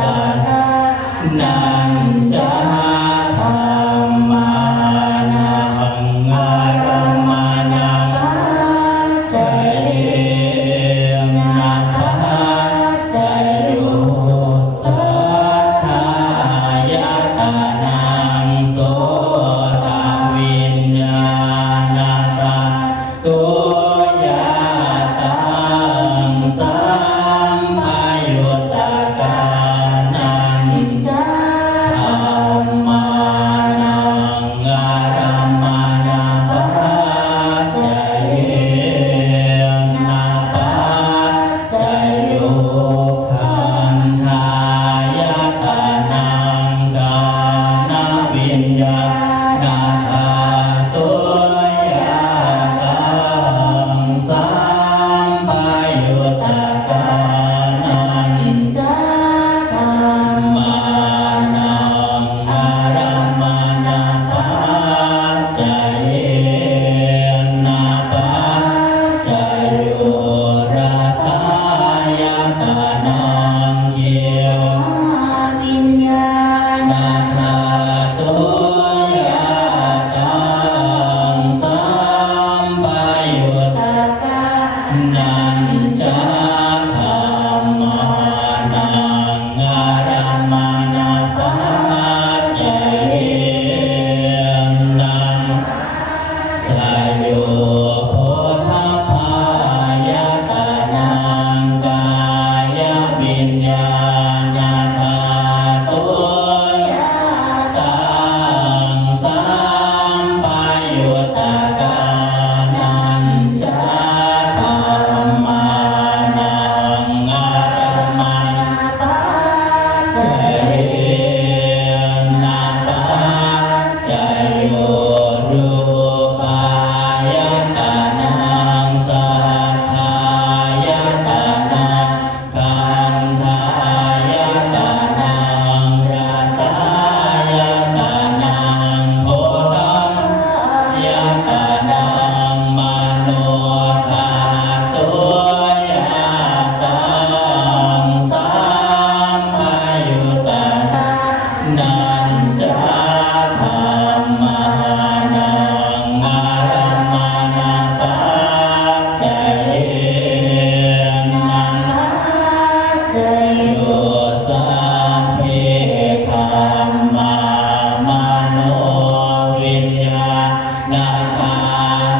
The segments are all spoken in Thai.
ตา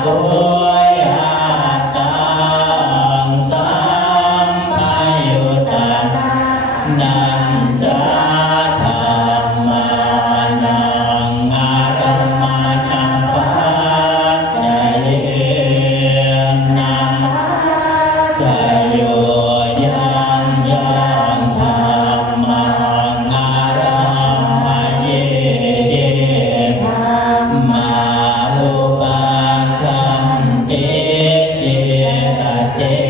아, day.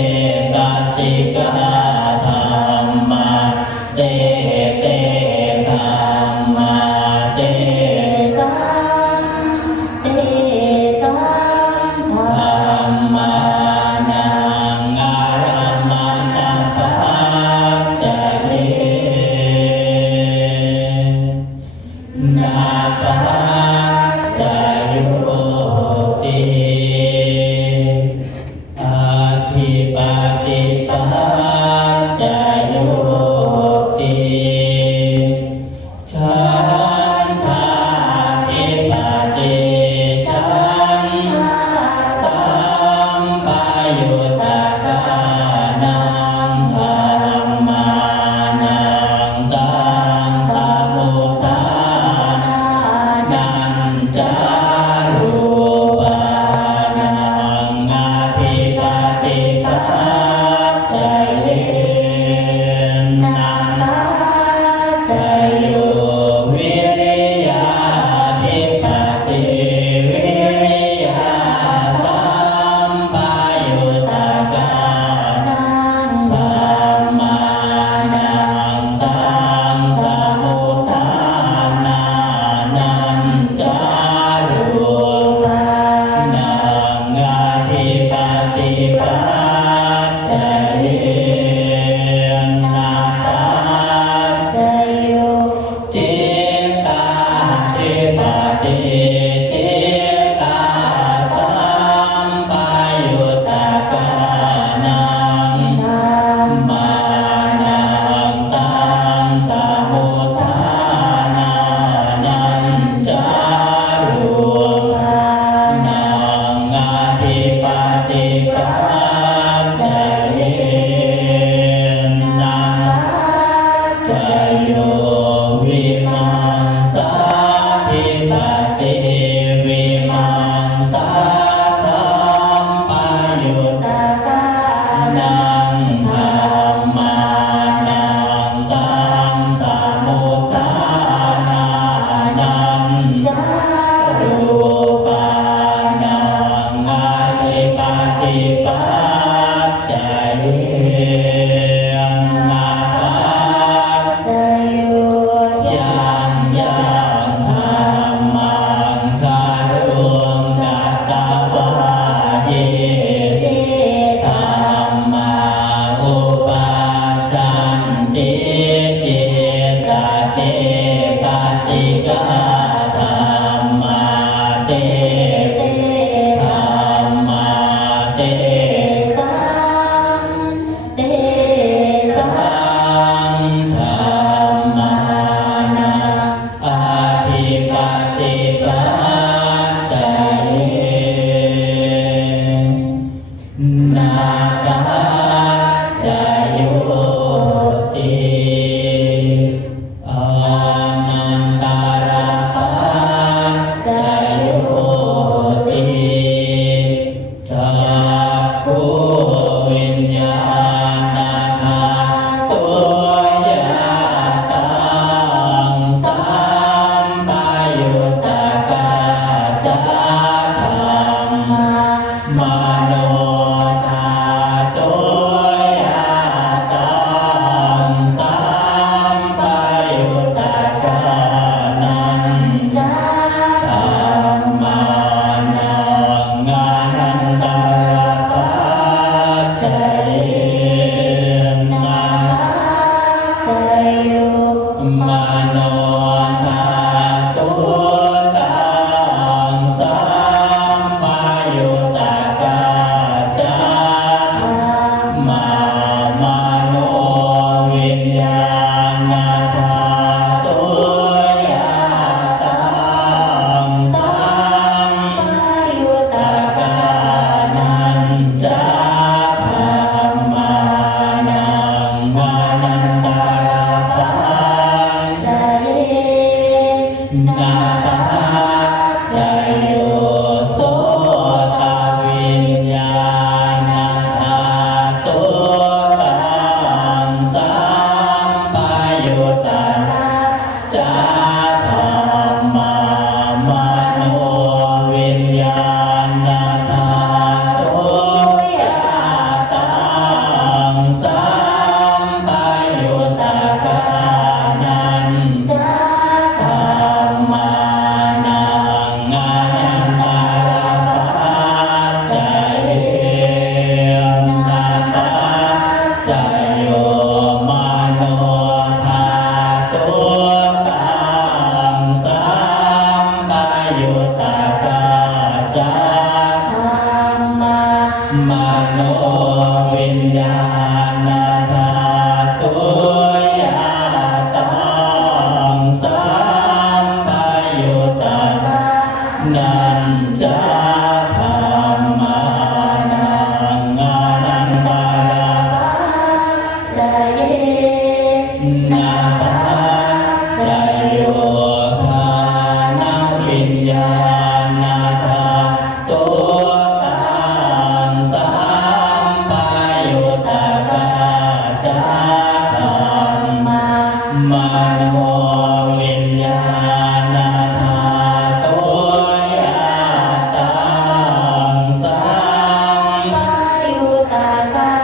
นั่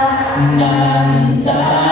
น้ำใจ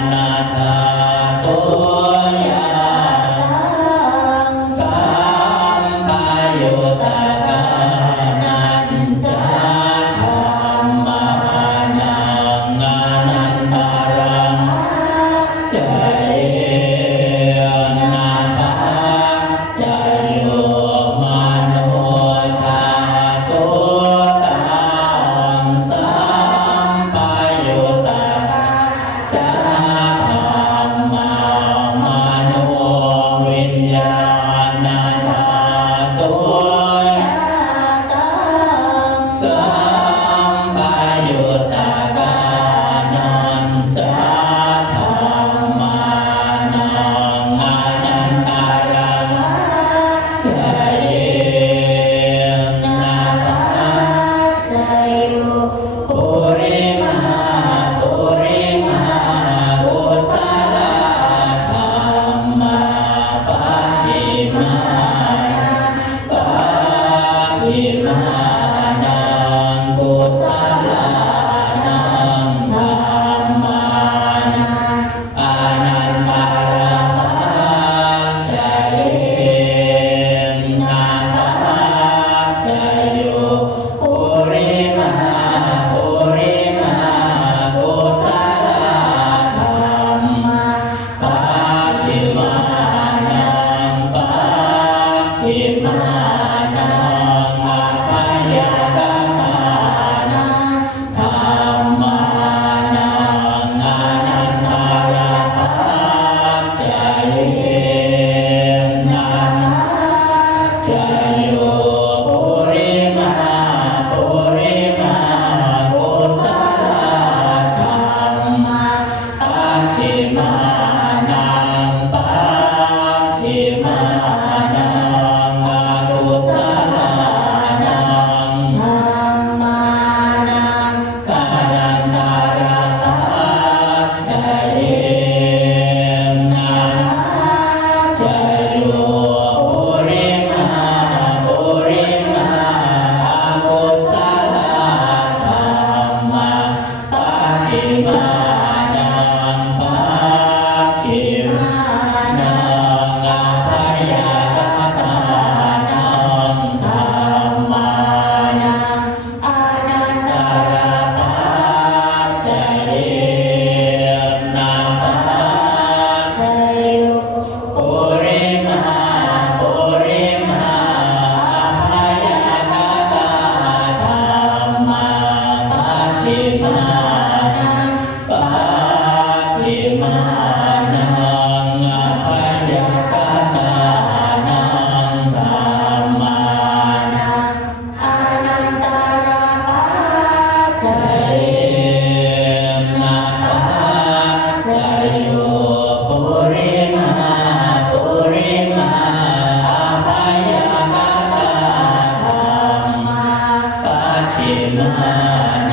Anatha. đà Muhammad